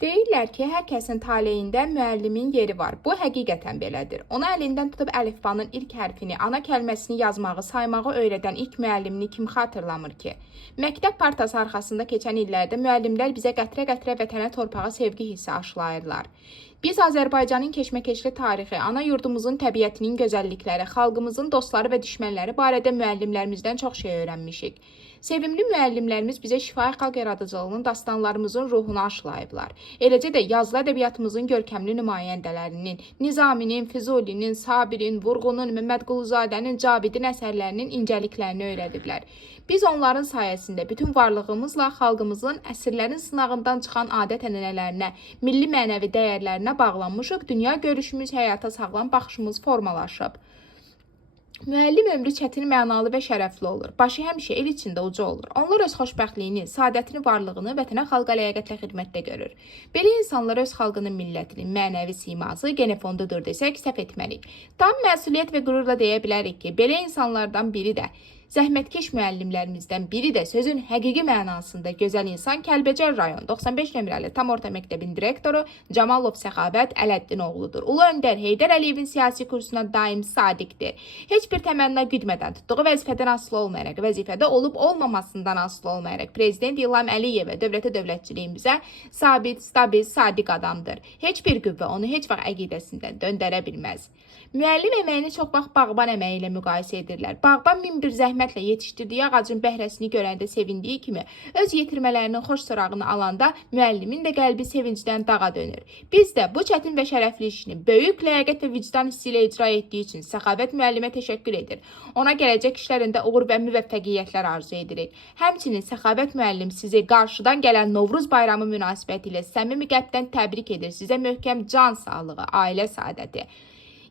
Deyirlər ki, hər kəsin taleyində müəllimin yeri var. Bu həqiqətən belədir. Ona əlindən tutub əlifbanın ilk hərfini, ana kəlməsini yazmağı, saymağı öyrədən ilk müəllimini kim xatırlamır ki? Məktəb partası arxasında keçən illərdə müəllimlər bizə qətrə-qətrə vətənə, torpağa sevgi hissi aşılayırlar. Biz Azərbaycanın keşməkeşli tarixi, ana yurdumuzun təbiətinin gözəllikləri, xalqımızın dostları və düşmənləri barədə müəllimlərimizdən çox şey öyrənmişik. Sevimli müəllimlərimiz bizə şifahi xalq yaradıcılığının dastanlarımızın ruhunu aşılayıblar. Eləcə də yazılı ədəbiyyatımızın görkəmli nümayəndələrinin, Nizaminin, Füzulinin, Sabirin, Vurğunun, Məmmədquluzadənin, Cavidin əsərlərinin incəliklərini öyrədiblər. Biz onların sayəsində bütün varlığımızla xalqımızın əsrlərin sınağından çıxan adət-ənənələrinə, milli mənəvi dəyərlərinə bağlanmışıq, dünya görüşümüz, həyata sağlam baxışımız formalaşıb. Müəllim ömrü çətin, mənalı və şərəfli olur. Başı həmişə el içində uca olur. Onlar öz xoşbəxtliyini, saadətini, varlığını vətənə, xalqa ləyaqətlə xidmətdə görür. Belə insanlar öz xalqının, millətinin mənəvi siması, genofondudur desək, səhv etməliyik. Tam məsuliyyət və qürurla deyə bilərik ki, belə insanlardan biri də, zəhmətkeş müəllimlərimizdən biri də sözün həqiqi mənasında gözəl insan Kəlbəcər rayon 95 nömrəli tam orta məktəbin direktoru Camalov Səxavət Ələddinoğludur. Ulu öndər Heydər Əliyevin siyasi kursuna daim sadiqdir. Heç bir təmənna güdmədən, tutduğu vəzifədən asılı olmayaraq, vəzifədə olub olmamasından asılı olmayaraq, Prezident İlham Əliyevə dövlətə dövlətçiliyimizə sabit, stabil, sadiq adamdır. Heç bir qüvvə onu heç vaxt əqidəsindən döndərə bilməz. Müəllim əməyini çox vaxt bağban əməyi ilə müqayisə edirlər. Bağban min bir zəhmətlə yetişdirdiyi ağacın bəhrəsini görəndə sevindiyi kimi, öz yetirmələrinin xoş sırağını alanda müəllimin də qəlbi sevincdən dağa dönür. Biz də bu çətin və şərəfli işini böyük ləyaqət və vicdan hissi ilə icra etdiyi üçün Səxavət müəllimə təşəkkür edir. Ona gələcək işlərində uğur və müvəffəqiyyətlər arzu edirik. Həmçinin Səxavət müəllim sizi qarşıdan gələn Novruz bayramı münasibətilə səmimi qəlbdən təbrik edir. Sizə möhkəm can sağlığı, ailə saadəti,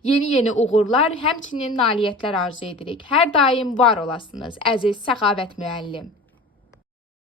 yeni uğurlar, həmçinin nailiyyətlər arzu edirik. Hər daim var olasınız, əziz Səxavət müəllim.